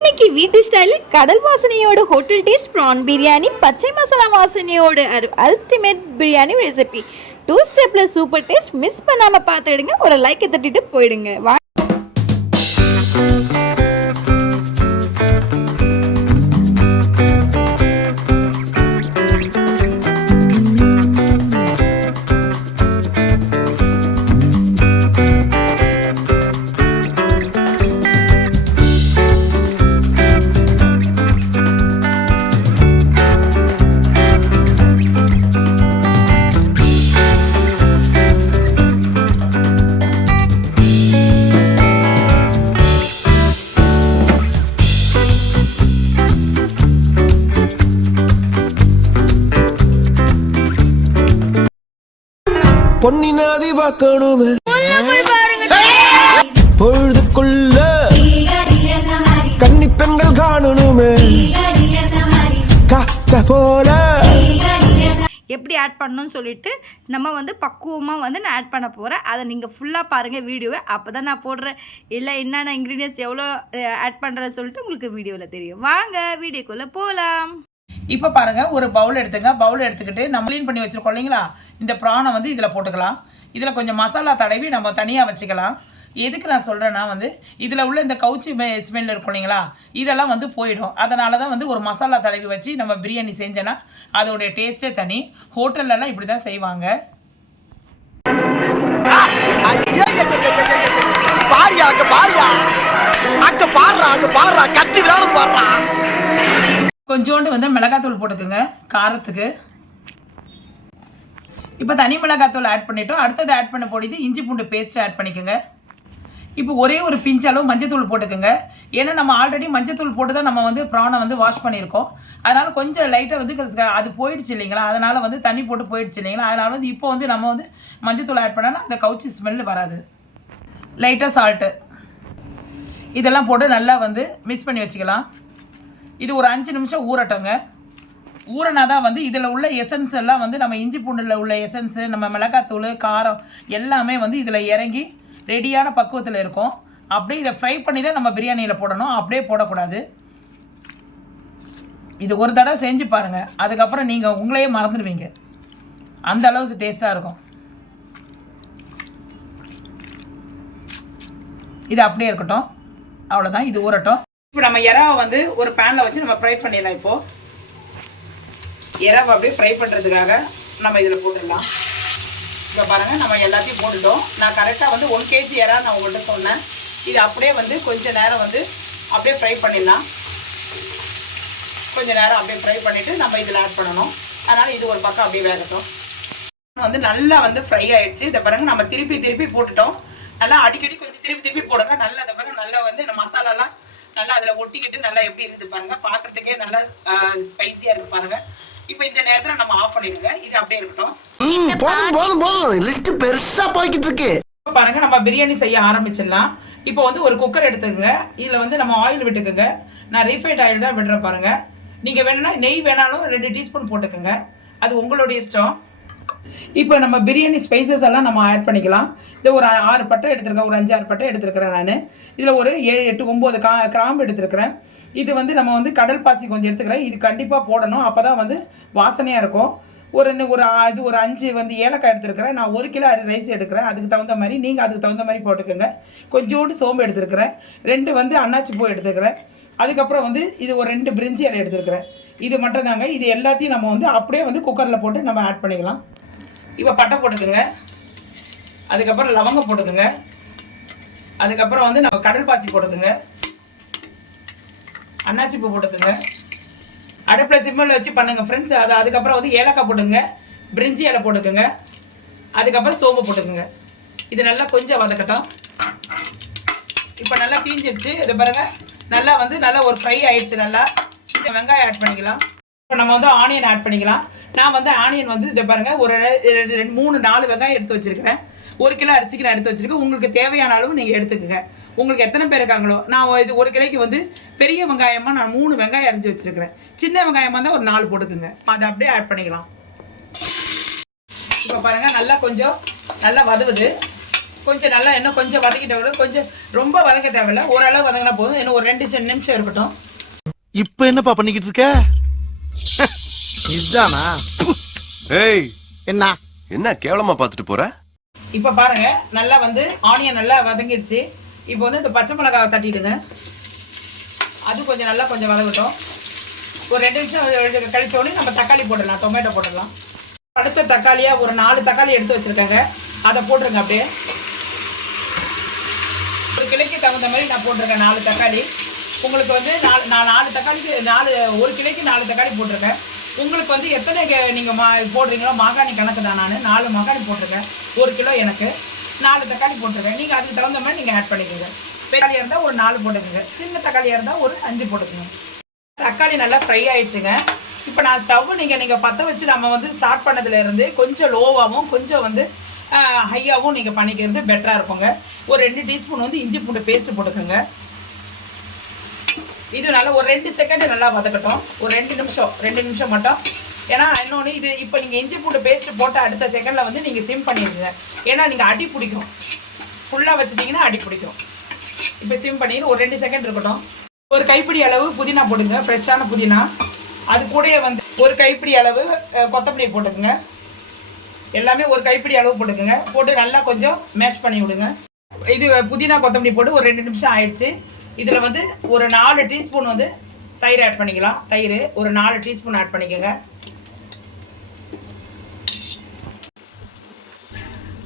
இன்னைக்கு வீட்டு ஸ்டைலில் கடல் வாசனையோட ஹோட்டல் டேஸ்ட் ப்ரான் பிரியாணி பச்சை மசாலா வாசனையோட அல்டிமேட் பிரியாணி ரெசிபி டூ ஸ்டெப்பில் சூப்பர் டேஸ்ட் மிஸ் பண்ணாமல் பார்த்துடுங்க. ஒரு லைக்கை தட்டிட்டு போயிடுங்க. பொன்னினாதி பார்க்கணுமே பொழுதுக்குள்ள கன்னி பெண்கள் காணணுமே. காத்த போல. எப்படி ஆட் பண்ணணும்னு சொல்லிட்டு நம்ம வந்து பக்குவமாக வந்து நான் ஆட் பண்ண போகிறேன் அதை நீங்கள் ஃபுல்லாக பாருங்கள் வீடியோவை. அப்போ தான் நான் போடுறேன். இல்லை என்னென்ன இன்க்ரீடியன்ஸ் எவ்வளோ ஆட் பண்ணுறேன்னு சொல்லிட்டு உங்களுக்கு வீடியோவில் தெரியும். வாங்க வீடியோக்குள்ளே போகலாம் இப்போ பாருங்கள் ஒரு பவுல் எடுத்துங்க. பவுல் எடுத்துக்கிட்டு நம்ம க்ளீன் பண்ணி வச்சுருக்கோம் இல்லைங்களா? இந்த ப்ரானை வந்து இதில் போட்டுக்கலாம். இதில் கொஞ்சம் மசாலா தடவி நம்ம தனியாக வச்சுக்கலாம். எதுக்கு நான் சொல்கிறேன்னா வந்து இதில் உள்ள இந்த கவுச்சி ஸ்மெல் இருக்கும் இல்லைங்களா? இதெல்லாம் வந்து போயிடும். அதனால தான் வந்து ஒரு மசாலா தடவி வச்சு நம்ம பிரியாணி செஞ்சோன்னா அதோடைய டேஸ்ட்டே தனி. ஹோட்டல்லலாம் இப்படி தான் செய்வாங்க. பாரியா அங்க பாரியா? அங்க பாடுறா அங்க பாடுறா. கத்தி விளையாடுறது பாடுறா. கொஞ்சோண்டு வந்து மிளகாத்தூள் போட்டுக்கோங்க காரத்துக்கு. இப்போ தனி மிளகாத்தூள் ஆட் பண்ணிட்டோம். அடுத்தது ஆட் பண்ண போடிது இஞ்சி பூண்டு பேஸ்ட் ஆட் பண்ணிக்கோங்க. இப்போ ஒரே ஒரு பிஞ்ச் அளவு மஞ்சத்தூள் போட்டுக்கோங்க. ஏன்னா நம்ம ஆல்ரெடி மஞ்சத்தூள் போட்டு தான் நம்ம வந்து ப்ரானை வந்து வாஷ் பண்ணியிருக்கோம். அதனால் கொஞ்சம் லைட்டாக வந்து அது போயிடுச்சு இல்லைங்களா? அதனால் வந்து தண்ணி போட்டு போயிடுச்சு இல்லைங்களா? அதனால் வந்து இப்போ வந்து நம்ம வந்து மஞ்சத்தூள் ஆட் பண்ணால் அந்த கவுச்சி ஸ்மெல் வராது. லைட்டாக சால்ட்டு இதெல்லாம் போட்டு நல்லா வந்து மிக்ஸ் பண்ணி வச்சுக்கலாம். இது ஒரு அஞ்சு நிமிஷம் ஊறட்டோங்க. ஊறினா தான் வந்து இதில் உள்ள எசன்ஸ் எல்லாம் வந்து நம்ம இஞ்சி பூண்டில் உள்ள எசன்ஸு நம்ம மிளகாத்தூள் காரம் எல்லாமே வந்து இதில் இறங்கி ரெடியான பக்குவத்தில் இருக்கும். அப்படியே இதை ஃப்ரை பண்ணி தான் நம்ம பிரியாணியில் போடணும். அப்படியே போடக்கூடாது. இது ஒரு தடவை செஞ்சு பாருங்கள் அதுக்கப்புறம் நீங்கள் உங்களையே மறந்துடுவீங்க. அந்த அளவுக்கு டேஸ்ட்டாக இருக்கும். இது அப்படியே இருக்கட்டும். அவ்வளோதான் இது ஊறட்டும். இப்போ நம்ம இறாவை வந்து ஒரு பேனில் வச்சு நம்ம ஃப்ரை பண்ணிடலாம் இப்போது இறாவை அப்படியே ஃப்ரை பண்ணுறதுக்காக நம்ம இதில் போட்டுடலாம். இப்போ பாருங்கள் நம்ம எல்லாத்தையும் போட்டுட்டோம். நான் கரெக்டாக வந்து ஒன் கேஜி இறா நான் உங்கள்கிட்ட சொன்னேன். இது அப்படியே வந்து கொஞ்சம் நேரம் வந்து அப்படியே ஃப்ரை பண்ணிடலாம். கொஞ்சம் நேரம் அப்படியே ஃப்ரை பண்ணிவிட்டு நம்ம இதில் ஆட் பண்ணணும். அதனால் இது ஒரு பக்கம் அப்படியே வேகட்டும். வந்து நல்லா வந்து ஃப்ரை ஆயிடுச்சு. இதை பாருங்க நம்ம திருப்பி திருப்பி போட்டுட்டோம். நல்லா அடிக்கடி கொஞ்சம் திருப்பி திருப்பி போடுங்க. நல்லா இதை பாருங்க நல்லா வந்து இந்த மசாலாலாம் நல்லா அதில் ஒட்டிக்கிட்டு நல்லா எப்படி இருக்குது பாருங்க. பார்க்கறதுக்கே நல்லா ஸ்பைசியாக இருக்கு பாருங்க. இப்போ இந்த நேரத்தில் நம்ம ஆஃப் பண்ணிடுங்க. இது அப்படியே இருக்கட்டும். போதும் போதும் போதும். லிஸ்ட் பெருசா போய்கிட்டு இருக்கு. பாருங்க நம்ம பிரியாணி செய்ய ஆரம்பிச்சிடலாம். இப்போ வந்து ஒரு குக்கர் எடுத்துக்கோங்க. இதில் வந்து நம்ம ஆயில் விட்டுக்குங்க. நான் ரீஃபைண்ட் ஆயில் தான் விடுறேன் பாருங்க. நீங்கள் வேணும்னா நெய் வேணாலும் ரெண்டு டீஸ்பூன் போட்டுக்கோங்க. அது உங்களுடைய இஷ்டம். இப்போ நம்ம பிரியாணி ஸ்பைசஸ் எல்லாம் நம்ம ஆட் பண்ணிக்கலாம். இதில் ஒரு ஆறு பட்டை எடுத்திருக்கேன் ஒரு அஞ்சு ஆறு பட்டை எடுத்திருக்கிறேன் நான். இதில் ஒரு ஏழு எட்டு ஒம்பது கா கிராம்பு எடுத்திருக்கிறேன். இது வந்து நம்ம வந்து கடல் பாசி கொஞ்சம் எடுத்துக்கிறேன். இது கண்டிப்பாக போடணும். அப்போ தான் வந்து வாசனையாக இருக்கும். ஒரு இன்னும் ஒரு இது ஒரு அஞ்சு வந்து ஏலக்காய் எடுத்துருக்கிறேன். நான் ஒரு கிலோ ரைஸ் எடுக்கிறேன். அதுக்கு தகுந்த மாதிரி நீங்கள் அதுக்கு தகுந்த மாதிரி போட்டுக்கோங்க. கொஞ்சோண்டு சோம்பு எடுத்துருக்கிறேன். ரெண்டு வந்து அன்னாச்சி பூ எடுத்துக்கிறேன் அதுக்கப்புறம் வந்து இது ஒரு ரெண்டு பிரிஞ்சி இலை எடுத்துருக்கிறேன். இது மட்டும் தாங்க இது எல்லாத்தையும் நம்ம வந்து அப்படியே வந்து குக்கரில் போட்டு நம்ம ஆட் பண்ணிக்கலாம். இப்போ பட்டை போட்டுக்கோங்க. அதுக்கப்புறம் லவங்கம் போட்டுக்கோங்க. அதுக்கப்புறம் வந்து நம்ம கடல் பாசி போட்டுக்கோங்க. அன்னாச்சி பூ போட்டுக்கோங்க. அடுப்பில் சிம்மில் வச்சு பண்ணுங்கள் ஃப்ரெண்ட்ஸ் அது அதுக்கப்புறம் வந்து ஏலக்காய் போட்டுங்க பிரிஞ்சி இலை போட்டுக்கோங்க. அதுக்கப்புறம் சோம்பு போட்டுக்கோங்க. இது நல்லா கொஞ்சம் வதக்கட்டும். இப்போ நல்லா தீஞ்சிடுச்சு இது பாருங்கள் நல்லா வந்து நல்லா ஒரு ஃப்ரை ஆயிடுச்சு நல்லா. இந்த வெங்காயம் ஆட் பண்ணிக்கலாம். இப்போ நம்ம வந்து ஆனியன் ஆட் பண்ணிக்கலாம். நான் வந்து ஆனியன் வந்து இதை பாருங்க ஒரு ரெண்டு மூணு நாலு வெங்காயம் எடுத்து வச்சிருக்கிறேன். ஒரு கிலோ அரிசிக்கு நான் எடுத்து வச்சிருக்கேன். உங்களுக்கு தேவையான அளவு நீங்கள் எடுத்துக்கோங்க. உங்களுக்கு எத்தனை பேர் இருக்காங்களோ நான் இது ஒரு கிலோக்கு வந்து பெரிய வெங்காயமாக நான் மூணு வெங்காயம் அரிஞ்சு வச்சிருக்கிறேன். சின்ன வெங்காயமாக இருந்தால் ஒரு நாலு போட்டுக்குங்க. அதை அப்படியே ஆட் பண்ணிக்கலாம். இப்போ பாருங்கள் நல்லா கொஞ்சம் நல்லா வதவுது. கொஞ்சம் நல்லா இன்னும் கொஞ்சம் வதக்கிட்ட கொஞ்சம் ரொம்ப வதக்க தேவையில்ல. ஓரளவு வதங்கினா போதும். இன்னும் ஒரு ரெண்டு நிமிஷம் இருக்கட்டும். இப்போ என்னப்பா பண்ணிக்கிட்டு இருக்க? இதுதானா ஏய். என்ன? என்ன கேவலமா பார்த்துட்டு போற? இப்போ பாருங்க நல்லா வந்து ஆனியன் நல்லா வதங்கிடுச்சு. இப்போ வந்து இந்த பச்சை மிளகாவை தட்டிடுங்க. அது கொஞ்சம் நல்லா கொஞ்சம் வதங்கட்டும். ஒரு ரெண்டு நிமிஷம் கழிச்ச உடனே நம்ம தக்காளி போடலாம் டொமேட்டோ போடலாம் அடுத்த தக்காளியா ஒரு நாலு தக்காளி எடுத்து வச்சிருக்கேங்க. அதை போட்டுருங்க அப்படியே. ஒரு கிளைக்கு தகுந்த மாதிரி நான் போட்டிருக்கேன் நாலு தக்காளி. உங்களுக்கு வந்து நாலு நான் நாலு தக்காளிக்கு நாலு ஒரு கிளைக்கு நாலு தக்காளி போட்டிருக்கேன். உங்களுக்கு வந்து எத்தனை கே- நீங்கள் மா போடுறீங்களோ மாகாணி கணக்கு தான் நான். நாலு மாகாணி போட்டிருக்கேன். ஒரு கிலோ எனக்கு. நாலு தக்காளி போட்டிருக்கேன். நீங்கள் அதுக்கு தகுந்த மாதிரி நீங்கள் ஆட் பண்ணிக்கோங்க. பெரிய இருந்தால் ஒரு நாலு போட்டுக்கோங்க. சின்ன தக்காளியாக இருந்தால் ஒரு அஞ்சு போட்டுக்கோங்க. தக்காளி நல்லா ஃப்ரை ஆயிடுச்சுங்க. இப்போ நான் ஸ்டவ் நீங்கள் நீங்கள் பற்ற வச்சு நம்ம வந்து ஸ்டார்ட் பண்ணதுலேருந்து கொஞ்சம் லோவாகவும் கொஞ்சம் வந்து ஹையாகவும் நீங்கள் பண்ணிக்கிறது பெட்டராக இருக்குங்க. ஒரு ரெண்டு டீஸ்பூன் வந்து இஞ்சி பூண்டு பேஸ்ட்டு போட்டுக்கோங்க. இது நல்லா ஒரு ரெண்டு செகண்டு நல்லா வதக்கட்டும். ஒரு ரெண்டு நிமிஷம் ரெண்டு நிமிஷம் மட்டும். ஏன்னா இன்னொன்று இது இப்போ நீங்கள் இஞ்சி பூண்டு பேஸ்ட் போட்டால் அடுத்த செகண்டில் வந்து நீங்கள் சிம் பண்ணிடுங்க. ஏன்னா நீங்கள் அடி பிடிக்கும். ஃபுல்லாக வச்சுட்டிங்கன்னா அடி பிடிக்கும். இப்போ சிம் பண்ணிட்டு ஒரு ரெண்டு செகண்ட் இருக்கட்டும். ஒரு கைப்பிடி அளவு புதினா போடுங்க. ஃப்ரெஷ்ஷான புதினா. அது கூடயே வந்து ஒரு கைப்பிடி அளவு கொத்தமல்லி போட்டுக்குங்க. எல்லாமே ஒரு கைப்பிடி அளவு போட்டுக்குங்க. போட்டு நல்லா கொஞ்சம் மேஷ் பண்ணி விடுங்க. இது புதினா கொத்தமல்லி போட்டு ஒரு ரெண்டு நிமிஷம் ஆயிடுச்சு. இதில் வந்து ஒரு நாலு டீஸ்பூன் வந்து தயிர் ஆட் பண்ணிக்கலாம். தயிர் ஒரு நாலு டீஸ்பூன் ஆட் பண்ணிக்கோங்க.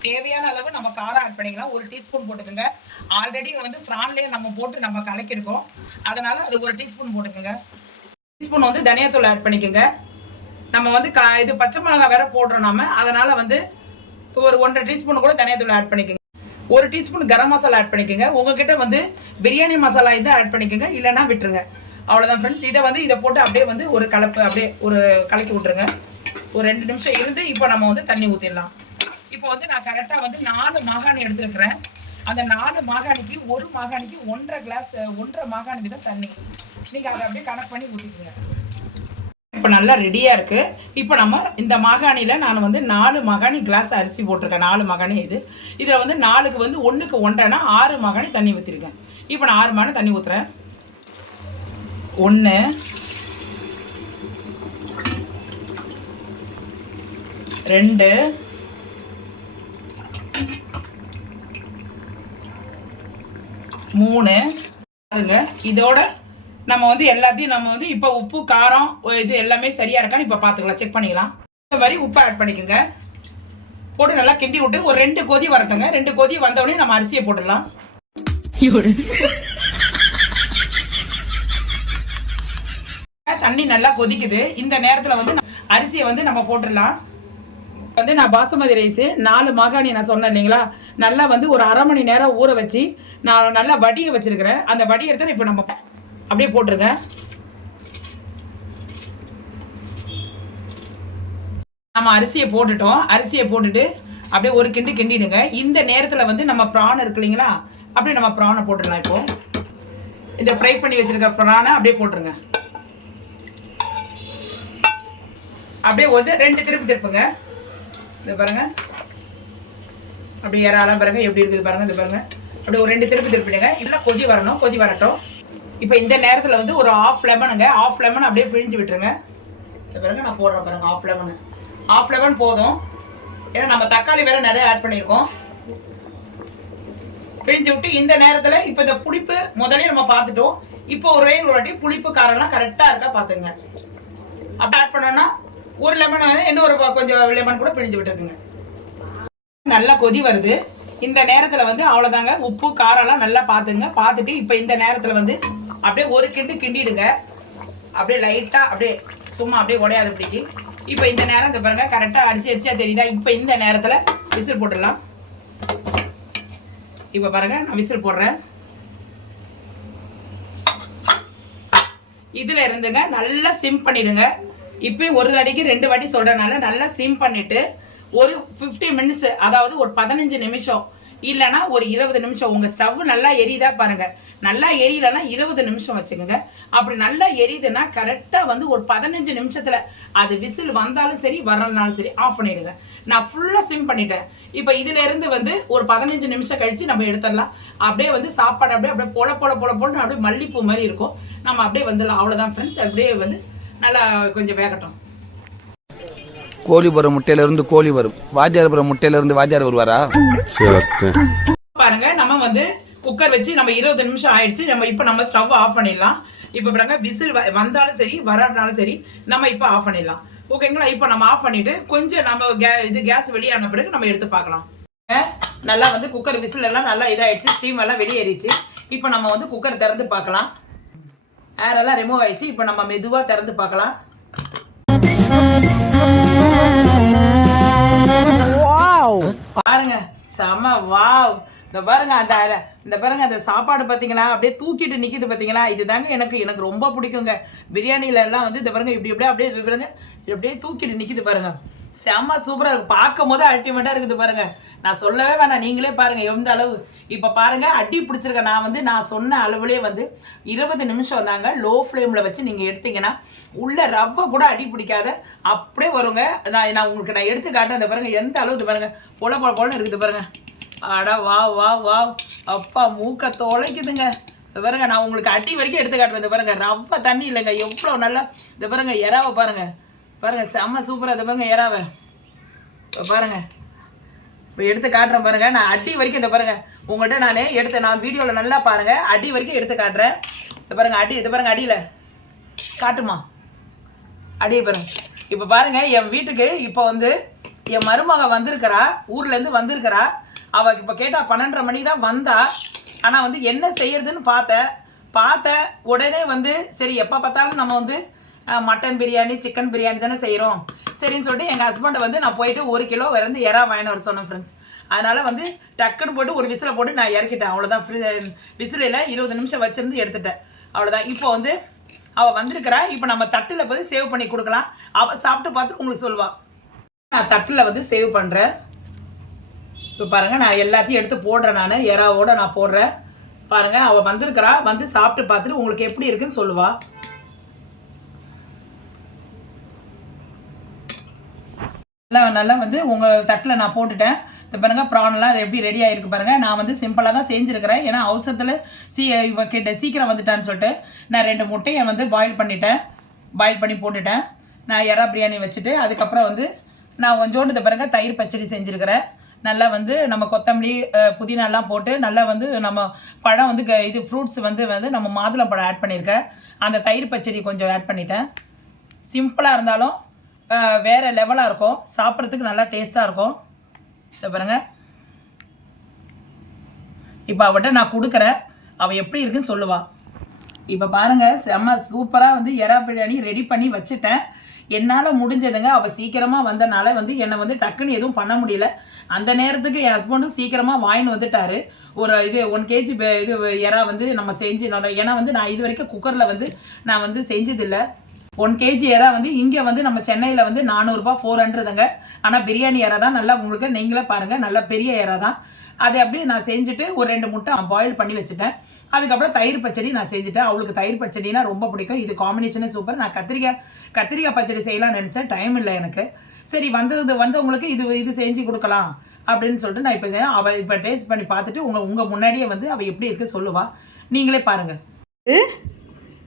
தேவையான அளவு நம்ம காரம் ஆட் பண்ணிக்கலாம். ஒரு டீஸ்பூன் போட்டுக்கோங்க. ஆல்ரெடி வந்து ப்ரான்லேயே நம்ம போட்டு நம்ம கலக்கியிருக்கோம். அதனால் அது ஒரு டீஸ்பூன் போட்டுக்கோங்க. டீஸ்பூன் வந்து தனியாத்தூள் ஆட் பண்ணிக்கோங்க. நம்ம வந்து கா இது பச்சை மிளகாய் வேற போடுறோம் நாம. அதனால் வந்து ஒரு ஒன்றரை டீஸ்பூன் கூட தனியாத்தூள் ஆட் பண்ணிக்கோங்க. ஒரு டீஸ்பூன் கரம் மசாலா ஆட் பண்ணிக்கோங்க. உங்ககிட்ட வந்து பிரியாணி மசாலா இதை ஆட் பண்ணிக்கோங்க. இல்லைன்னா விட்டுருங்க. அவ்வளோதான் ஃப்ரெண்ட்ஸ் இதை வந்து இதை போட்டு அப்படியே வந்து ஒரு கலப்பு அப்படியே ஒரு கலக்கி விட்ருங்க ஒரு ரெண்டு நிமிஷம் இருந்து இப்போ நம்ம வந்து தண்ணி ஊற்றிடலாம் இப்போ வந்து நான் கரெக்டாக வந்து நாலு மாகாணி எடுத்துருக்கிறேன். அந்த நாலு மாகாணிக்கு ஒரு மாகாணிக்கு ஒன்றரை கிளாஸ் ஒன்றரை மாகாணிக்கு தான் தண்ணி. நீங்கள் அதை அப்படியே கணக்கு பண்ணி ஊற்றிக்குங்க இப்போ நல்லா ரெடியாக இருக்குது இப்போ நம்ம இந்த மகாணியில் நான் வந்து நாலு மகாணி கிளாஸ் அரிசி போட்டிருக்கேன். நாலு மகாணி இது. இதில் வந்து நாலுக்கு வந்து ஒன்றுக்கு ஒன்றரைனா ஆறு மகாணி தண்ணி ஊற்றிருக்கேன் இப்போ நான் ஆறு மகாணி தண்ணி ஊற்றுறேன் ஒன்று ரெண்டு. மூணு. பாருங்க. இதோட நம்ம வந்து எல்லாத்தையும் நம்ம வந்து இப்போ உப்பு காரம் இது எல்லாமே சரியா இருக்கான்னு இப்போ பார்த்துக்கலாம் செக் பண்ணிக்கலாம். இந்த மாதிரி உப்பு ஆட் பண்ணிக்கோங்க. போட்டு நல்லா கிண்டி விட்டு ஒரு ரெண்டு கொதி வரட்டுங்க. ரெண்டு கொதி வந்தவொடனே நம்ம அரிசியை போட்டுடலாம். தண்ணி நல்லா கொதிக்குது. இந்த நேரத்தில் வந்து அரிசியை வந்து நம்ம போட்டுடலாம். வந்து நான் பாசுமதி ரைஸ் நாலு மாகாணி நான் சொன்னேன் இல்லைங்களா? நல்லா வந்து ஒரு அரை மணி நேரம் ஊற வச்சு நான் நல்லா வடியை வச்சிருக்கிறேன். அந்த வடியை எடுத்து இப்போ நம்ம அப்படியே போட்டுருங்க. நம்ம அரிசியை போட்டுட்டோம். அரிசியை போட்டுட்டு அப்படியே ஒரு கிண்டு கிண்டிடுங்க. இந்த நேரத்தில் வந்து நம்ம ப்ரான் இருக்கு இல்லைங்களா? அப்படியே நம்ம ப்ரானை போட்டுடலாம் இப்போ. இந்த ஃப்ரை பண்ணி வச்சிருக்க ப்ரானை அப்படியே போட்டுருங்க. அப்படியே வந்து ரெண்டு திருப்பி திருப்புங்க. இது பாருங்க. அப்படி ஏறாலாம் பாருங்க. எப்படி இருக்குது பாருங்க. இது பாருங்க. அப்படியே ஒரு ரெண்டு திருப்பி திருப்பிடுங்க. இல்லை கொதி வரணும். கொதி வரட்டும். இப்போ இந்த நேரத்தில் வந்து ஒரு ஆஃப் லெமனுங்க ஆஃப் லெமன் அப்படியே பிழிஞ்சு விட்டுருங்க. பிறகு பாருங்க நான் போடுறேன் பாருங்க ஆஃப் லெமனு ஆஃப் லெமன் போதும். ஏன்னா நம்ம தக்காளி வேற நிறைய ஆட் பண்ணியிருக்கோம். பிழிஞ்சு விட்டு இந்த நேரத்தில் இப்போ இந்த புளிப்பு முதலே நம்ம பார்த்துட்டோம். இப்போ ஒரே ஒரு வாட்டி புளிப்பு காரம்லாம் கரெக்டாக இருக்கா பார்த்துங்க. அப்படி ஆட் பண்ணோன்னா ஒரு லெமன் வந்து இன்னொரு கொஞ்சம் லெமன் கூட பிழிஞ்சு விட்டுதுங்க நல்லா கொதி வருது. இந்த நேரத்தில் வந்து அவ்வளோதாங்க உப்பு காரம்லாம் நல்லா பார்த்துங்க. பார்த்துட்டு இப்போ இந்த நேரத்தில் வந்து அப்படியே ஒரு கிண்டு கிண்டிடுங்க. அப்படியே லைட்டாக அப்படியே சும்மா அப்படியே உடையாது பிடிக்கி இப்போ இந்த நேரம் இந்த பாருங்க கரெக்டாக அரிசி அரிசியாக தெரியுதா? இப்போ இந்த நேரத்தில் விசில் போட்டுடலாம். இப்போ பாருங்க நான் விசில் போடுறேன். இதில் இருந்துங்க நல்லா சிம் பண்ணிடுங்க. இப்போ ஒரு தடிக்கு ரெண்டு வாட்டி சொல்கிறனால நல்லா சிம் பண்ணிவிட்டு ஒரு 15 மினிட்ஸ் அதாவது ஒரு பதினஞ்சு நிமிஷம் இல்லைன்னா ஒரு இருபது நிமிஷம். உங்கள் ஸ்டவ் நல்லா எரியுதா பாருங்கள் நல்லா எரியலைன்னா இருபது நிமிஷம் வச்சுக்கோங்க. அப்படி நல்லா எரியுதுன்னா கரெக்டாக வந்து ஒரு பதினஞ்சு நிமிஷத்தில் அது விசில் வந்தாலும் சரி வரலனாலும் சரி ஆஃப் பண்ணிடுங்க. நான் ஃபுல்லாக சிம் பண்ணிட்டேன். இப்போ இதிலேருந்து வந்து ஒரு பதினஞ்சு நிமிஷம் கழித்து நம்ம எடுத்துடலாம். அப்படியே வந்து சாப்பாடு அப்படியே அப்படியே பொல பொல பொல பொலன்னு அப்படியே மல்லிப்பூ மாதிரி இருக்கும். நம்ம அப்படியே வந்துடலாம். அவ்வளோதான் ஃப்ரெண்ட்ஸ் அப்படியே வந்து நல்லா கொஞ்சம் வேகட்டும். கோழி போற முட்டையில இருந்து கோழி வரும். வாத்தியார் போற முட்டையில இருந்து வாத்தியார் வருவாரா? பாருங்க நம்ம வந்து குக்கர் வச்சு நம்ம இருபது நிமிஷம் ஆயிடுச்சு. நம்ம இப்போ நம்ம ஸ்டவ் ஆஃப் பண்ணிடலாம். இப்போ பாருங்க விசில் வந்தாலும் சரி வராட்டினாலும் சரி நம்ம இப்போ ஆஃப் பண்ணிடலாம். ஓகேங்களா இப்போ நம்ம ஆஃப் பண்ணிட்டு கொஞ்சம் நம்ம கே இது கேஸ் வெளியான பிறகு நம்ம எடுத்து பார்க்கலாம். நல்லா வந்து குக்கர் விசில் எல்லாம் நல்லா இதாயிடுச்சு. ஸ்டீம் எல்லாம் வெளியேறிச்சு. இப்போ நம்ம வந்து குக்கர் திறந்து பார்க்கலாம். ஏர் எல்லாம் ரிமூவ் ஆயிடுச்சு. இப்போ நம்ம மெதுவாக திறந்து பார்க்கலாம். பாருங்க செம வாவ் இந்த பாருங்க அந்த இந்த பாருங்க அந்த சாப்பாடு பார்த்தீங்களா அப்படியே தூக்கிட்டு நிற்கிது பார்த்தீங்களா இதுதாங்க எனக்கு எனக்கு ரொம்ப பிடிக்குங்க. பிரியாணியில எல்லாம் வந்து இந்த பாருங்க இப்படி அப்படியே அப்படியே பாருங்க அப்படியே தூக்கிட்டு நிற்கிது பாருங்க. செம்ம சூப்பராக இருக்கும் பார்க்கும் போது அல்டிமேட்டாக இருக்குது பாருங்க. நான் சொல்லவே வேணாம். நீங்களே பாருங்க எந்த அளவு. இப்போ பாருங்க அடி பிடிச்சிருக்கேன் நான் வந்து நான் சொன்ன அளவுலேயே வந்து இருபது நிமிஷம் வந்தாங்க. லோ ஃப்ளேமில் வச்சு நீங்கள் எடுத்தீங்கன்னா உள்ள ரவ்வை கூட அடி பிடிக்காத அப்படியே வருங்க. நான் நான் உங்களுக்கு நான் எடுத்து காட்டேன் இந்த பாருங்க எந்த அளவு இது பாருங்க. பொல பொல பொலன்னு இருக்குது பாருங்க. அட வா வா வா அப்பா மூக்க தொலைக்குதுங்க. இது பாருங்க நான் உங்களுக்கு அடி வரைக்கும் எடுத்து காட்டுறேன் இது பாருங்க ரவ்வ தண்ணி இல்லைங்க. எவ்வளோ நல்லா இது பாருங்க இறாவை பாருங்க. பாருங்க செம்ம சூப்பராக இது பாருங்க இறாவை இப்போ பாருங்க. இப்போ எடுத்து காட்டுறேன் பாருங்க. நான் அடி வரைக்கும் இந்த பாருங்க உங்கள்கிட்ட நான் எடுத்து நான் வீடியோவில் நல்லா பாருங்க. அடி வரைக்கும் எடுத்து காட்டுறேன். இது பாருங்க அடி இது பாருங்க அடியில். காட்டுமா? அடியை பாருங்க. இப்போ பாருங்க என் வீட்டுக்கு இப்போ வந்து என் மருமக வந்திருக்கிறா ஊர்லேருந்து வந்திருக்கிறா. அவள் இப்போ கேட்டால் பன்னெண்டரை மணி தான் வந்தா. ஆனால் வந்து என்ன செய்யறதுன்னு பார்த்தேன் பார்த்தேன் உடனே வந்து சரி எப்போ பார்த்தாலும் நம்ம வந்து மட்டன் பிரியாணி சிக்கன் பிரியாணி தானே செய்கிறோம் சரின்னு சொல்லிட்டு எங்கள் ஹஸ்பண்டை வந்து நான் போயிட்டு ஒரு கிலோ வந்து இறா வாங்கினு வர சொன்னேன் ஃப்ரெண்ட்ஸ் அதனால் வந்து டக்குன்னு போட்டு ஒரு விசிலை போட்டு நான் இறக்கிட்டேன். அவ்வளோதான் விசிலில் இருபது நிமிஷம் வச்சுருந்து எடுத்துட்டேன். அவ்வளோதான் இப்போ வந்து அவள் வந்திருக்கிறா. இப்போ நம்ம தட்டில் போய் சேவ் பண்ணி கொடுக்கலாம். அவள் சாப்பிட்டு பார்த்துட்டு உங்களுக்கு சொல்லுவாள் நான் தட்டில் வந்து சேவ் பண்ணுறேன் இப்போ பாருங்கள் நான் எல்லாத்தையும் எடுத்து போடுறேன் நான். எறாவோட நான் போடுறேன். பாருங்கள் அவள் வந்திருக்கிறா. வந்து சாப்பிட்டு பார்த்துட்டு உங்களுக்கு எப்படி இருக்குன்னு சொல்லுவாள் நல்லா நல்லா வந்து உங்கள் தட்டில் நான் போட்டுட்டேன். இந்த பாருங்க ப்ரான்லாம் அது எப்படி ரெடி ஆகிருக்கு பாருங்கள் நான் வந்து சிம்பிளாக தான் செஞ்சுருக்கிறேன். ஏன்னா அவசரத்தில் சீ இவ கிட்ட சீக்கிரம் வந்துட்டான்னு சொல்லிட்டு நான் ரெண்டு முட்டையை வந்து பாயில் பண்ணிட்டேன். பாயில் பண்ணி போட்டுட்டேன். நான் எறா பிரியாணி வச்சுட்டு அதுக்கப்புறம் வந்து நான் கொஞ்சோண்டு இந்த பாருங்கள் தயிர் பச்சடி செஞ்சுருக்கிறேன். நல்லா வந்து நம்ம கொத்தமல்லி புதினாலாம் போட்டு நல்லா வந்து நம்ம பழம் வந்து க- இது ஃப்ரூட்ஸ் வந்து வந்து நம்ம மாதுளம் பழம் ஆட் பண்ணியிருக்கேன் அந்த தயிர் பச்சடி கொஞ்சம் ஆட் பண்ணிட்டேன். சிம்பிளாக இருந்தாலும் வேறு லெவலாக இருக்கும். சாப்பிட்றதுக்கு நல்லா டேஸ்ட்டாக இருக்கும். இதை பாருங்க. இப்போ அவட்ட நான் கொடுக்குறேன். அவள் எப்படி இருக்குன்னு சொல்லுவாள் இப்போ பாருங்கள் செம்ம சூப்பராக வந்து எறா பிரியாணி ரெடி பண்ணி வச்சுட்டேன். என்னால் முடிஞ்சதுங்க. அவள் சீக்கிரமாக வந்தனால வந்து என்னை வந்து டக்குன்னு எதுவும் பண்ண முடியல. அந்த நேரத்துக்கு என் ஹஸ்பண்டும் சீக்கிரமாக வாங்கின்னு வந்துட்டாரு. ஒரு இது ஒன் கேஜி இது எறா வந்து நம்ம செஞ்சு நான் ஏன்னா வந்து நான் இது வரைக்கும் குக்கரில் வந்து நான் வந்து செஞ்சதில்லை. ஒன் கேஜி எறா வந்து இங்கே வந்து நம்ம சென்னையில் வந்து நானூறுரூபா ஃபோர் ஹண்ட்ரடுங்க ஆனால் பிரியாணி எறா தான் நல்லா உங்களுக்கு நீங்களே பாருங்கள் நல்ல பெரிய எறா தான். அதை அப்படியே நான் செஞ்சுட்டு ஒரு ரெண்டு முட்டை பாயில் பண்ணி வச்சுட்டேன். அதுக்கப்புறம் தயிர் பச்சடி நான் செஞ்சுட்டேன். அவளுக்கு தயிர் பச்சடினா ரொம்ப பிடிக்கும். இது காம்பினேஷனே சூப்பர் நான் கத்திரிக்காய் கத்திரிக்காய் பச்சடி செய்யலாம்னு நினச்சேன். டைம் இல்லை எனக்கு. சரி வந்தது வந்தவங்களுக்கு இது இது செஞ்சு கொடுக்கலாம் அப்படின்னு சொல்லிட்டு நான் இப்போ செய்யறேன். அவள் இப்போ டேஸ்ட் பண்ணி பார்த்துட்டு உங்கள் உங்கள் முன்னாடியே வந்து அவள் எப்படி இருக்கு சொல்லுவா. நீங்களே பாருங்கள்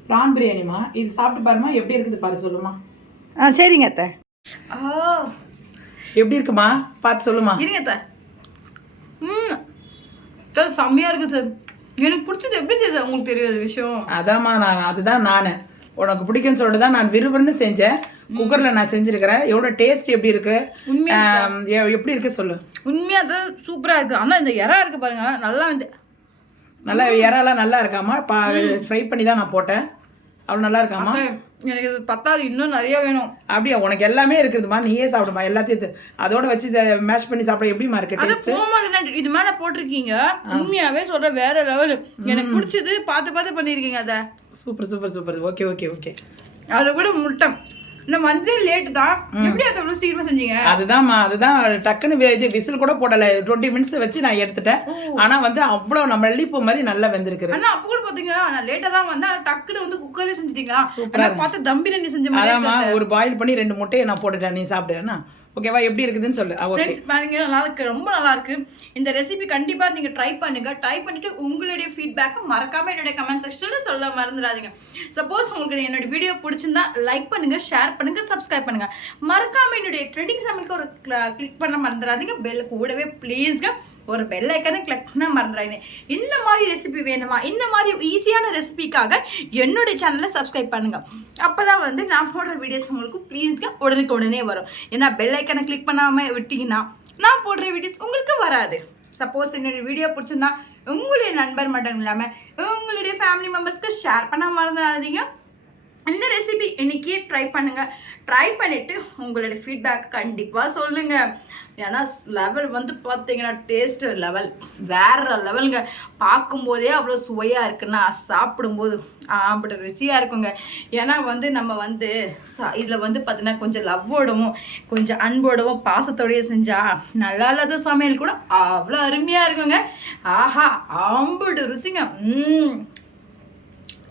ப்ரான் பிரியாணிமா இது சாப்பிட்டு பாருமா? எப்படி இருக்குது பாரு சொல்லுமா. ஆ சரிங்க அத்தை. எப்படி இருக்குமா? பார்த்து சொல்லுமா. இருங்க அத்தை. ம். சார் செம்மையாக இருக்குது சார். எனக்கு பிடிச்சது எப்படி தெரியுது உங்களுக்கு தெரியாது விஷயம்? அதாம்மா நான் அதுதான் நான். உனக்கு பிடிக்கும்னு சொல்லிட்டு தான் நான் விறுவிறுன்னு செஞ்சேன். குக்கரில் நான் செஞ்சுருக்கிறேன். எவ்வளோ டேஸ்ட் எப்படி இருக்கு? ஆம், எ- எப்படி இருக்கு சொல்லு. உண்மையாக தான் சூப்பராக இருக்குது ஆனால் இந்த இறா இருக்குது பாருங்க நல்லா வந்து நல்லா இறாலாம் நல்லா இருக்காமா பா ஃப்ரை பண்ணி தான் நான் போட்டேன். அவ்வளோ நல்லா இருக்காமா எனக்கு இது பத்தாது இன்னும் நிறைய வேணும். அப்படியா உனக்கு எல்லாமே இருக்குதுமா நீயே சாப்பிடுமா எல்லாத்தையும் அதோட வச்சு மேஷ் பண்ணி சாப்பிட எப்படிமா இருக்கு அது போமாட்டேன் இது மேலே போட்டிருக்கீங்க? உண்மையாவே சொல்ற வேற லெவலு எனக்கு பிடிச்சது பார்த்து பார்த்து பண்ணியிருக்கீங்க அதை. Super super super. Okay okay okay. அது கூட முட்டை நம்ம வந்து லேட் தான். எப்படி அதை அவ்வளவு சீக்கிரமா செஞ்சீங்க? அதுதான்மா அதுதான் டக்குன்னு இது விசில் கூட போடல. டுவெண்ட்டி மினிட்ஸ் வச்சு நான் எடுத்துட்டேன். ஆனா வந்து அவ்வளவு நம்ம மல்லிப்பூ மாதிரி நல்லா வெந்திருக்கு ஆனா அப்ப கூட பாத்தீங்கன்னா நான் லேட்டா தான் வந்தேன். ஆனா டக்குனு வந்து குக்கர்ல செஞ்சிட்டீங்களா? ஆனா பார்த்து தம் பிரியாணி செஞ்ச மாதிரி ஒரு பாயில் பண்ணி ரெண்டு முட்டையை நான் போட்டுட்டேன். நீ சாப்பிடுவேன்னா ஓகேவா? எப்படி இருக்குதுன்னு சொல்லு. ஃப்ரெண்ட்ஸ் பாருங்க நல்லா இருக்கு ரொம்ப நல்லா இருக்கு இந்த ரெசிபி கண்டிப்பா நீங்க ட்ரை பண்ணுங்க. ட்ரை பண்ணிட்டு உங்களுடைய ஃபீட்பேக்கை மறக்காம என்னுடைய கமெண்ட் செக்ஷன்ல சொல்ல மறந்துடாதீங்க. சப்போஸ் உங்களுக்கு என்னோட வீடியோ பிடிச்சிருந்தா லைக் பண்ணுங்க ஷேர் பண்ணுங்க சப்ஸ்கிரைப் பண்ணுங்க. மறக்காம என்னுடைய ட்ரெண்டிங் சமையலுக்கு ஒரு கிளிக் பண்ண மறந்துடாதீங்க. பெல் கூடவே ப்ளீஸ்ங்க ஒரு பெல் ஐக்கனை கிளிக் பண்ண மறந்துடாங்க இந்த மாதிரி ரெசிபி வேணுமா? இந்த மாதிரி ஈஸியான ரெசிபிக்காக என்னுடைய சேனலை சப்ஸ்கிரைப் பண்ணுங்க. அப்பதான் வந்து நான் போடுற வீடியோஸ் உங்களுக்கு ப்ளீஸ்க்கு உடனுக்கு உடனே வரும். ஏன்னா பெல் ஐக்கனை கிளிக் பண்ணாமல் விட்டிங்கன்னா நான் போடுற வீடியோஸ் உங்களுக்கு வராது. சப்போஸ் என்னுடைய வீடியோ பிடிச்சிருந்தா உங்களுடைய நண்பர் மட்டும் இல்லாமல் உங்களுடைய ஃபேமிலி மெம்பர்ஸ்க்கு ஷேர் பண்ண மறந்துடாதீங்க. இந்த ரெசிபி இன்னைக்கே ட்ரை பண்ணுங்கள் ட்ரை பண்ணிவிட்டு உங்களோட ஃபீட்பேக் கண்டிப்பாக சொல்லுங்க. ஏன்னா லெவல் வந்து பார்த்தீங்கன்னா டேஸ்ட்டு லெவல் வேற லெவலுங்க பார்க்கும்போதே அவ்வளோ சுவையாக இருக்குன்னா சாப்பிடும்போது அப்படி ருசியாக இருக்குங்க. ஏன்னா வந்து நம்ம வந்து இதில் வந்து பார்த்தீங்கன்னா கொஞ்சம் லவ்வோடவும் கொஞ்சம் அன்போடவும் பாசத்தோடையே செஞ்சால் நல்லா இல்லாத சமையல் கூட அவ்வளோ அருமையாக இருக்குங்க. ஆஹா ஆம்பிட்டு ருசிங்க. ம்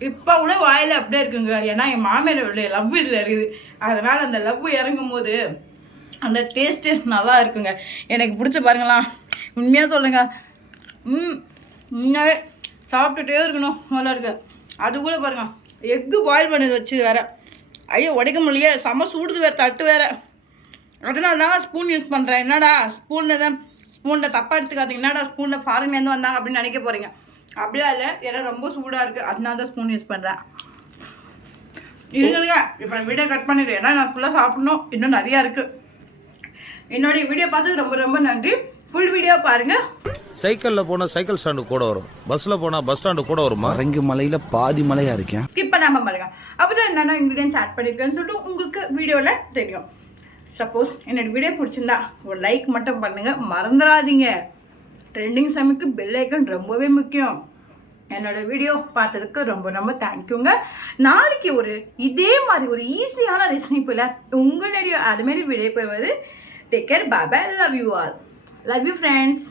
இப்போ கூட வாயில் அப்படியே இருக்குங்க. ஏன்னா என் மாமியாரோட லவ் இதில் இருக்குது. அதனால் அந்த லவ் இறங்கும் போது அந்த டேஸ்ட்டே நல்லா இருக்குங்க. எனக்கு பிடிச்ச பாருங்களா. உண்மையாக சொல்லுங்க. ம் உண்மையாகவே சாப்பிட்டுட்டே இருக்கணும் நல்லா இருக்கு. அது கூட பாருங்கள் எக்கு பாயில் பண்ணது வச்சு வேறு. ஐயோ உடைக்க முடியலையே. செம சூடுது வேறு தட்டு வேற. அதனால தான் ஸ்பூன் யூஸ் பண்ணுறேன் என்னடா ஸ்பூனில் தான் ஸ்பூனில் தப்பாக எடுத்துக்காதீங்க. என்னடா ஸ்பூனில் ஃபாரின்லேருந்து வந்தாங்க அப்படின்னு நினைக்க போகிறீங்க அப்படியா இல்லை? ஏன்னா ரொம்ப சூடாக இருக்குது அதனால தான் ஸ்பூன் யூஸ் பண்ணுறேன் இருங்க இப்போ நான் வீடியோ கட் பண்ணிடுறேன் ஏன்னா நான் ஃபுல்லாக சாப்பிடணும். இன்னும் நிறையா இருக்குது என்னுடைய வீடியோ பார்த்து ரொம்ப ரொம்ப நன்றி. ஃபுல் வீடியோ பாருங்கள் சைக்கிள்ல போனா சைக்கிள் ஸ்டாண்டு கூட வரும். பஸ்ல போனா பஸ் ஸ்டாண்டு கூட வருமா? மறைஞ்சு மலையில பாதி மலையா இருக்கேன். ஸ்கிப் பண்ணாமல் பாருங்க. அப்போ தான் என்னென்ன இன்க்ரீடியன்ஸ் ஆட் பண்ணியிருக்கேன்னு சொல்லிட்டு உங்களுக்கு வீடியோவில் தெரியும். சப்போஸ் என்னோட வீடியோ பிடிச்சிருந்தா ஒரு லைக் மட்டும் பண்ணுங்க. மறந்துடாதீங்க. ட்ரெண்டிங் சமைக்கு பெல் ஐக்கன் ரொம்பவே முக்கியம். என்னோட வீடியோ பார்த்ததுக்கு ரொம்ப ரொம்ப தேங்க்யூங்க நாளைக்கு ஒரு இதே மாதிரி ஒரு ஈஸியான ரெசிபியில் உங்களுடைய அதுமாரி வீடியோ போவது take care Baba love you all love you friends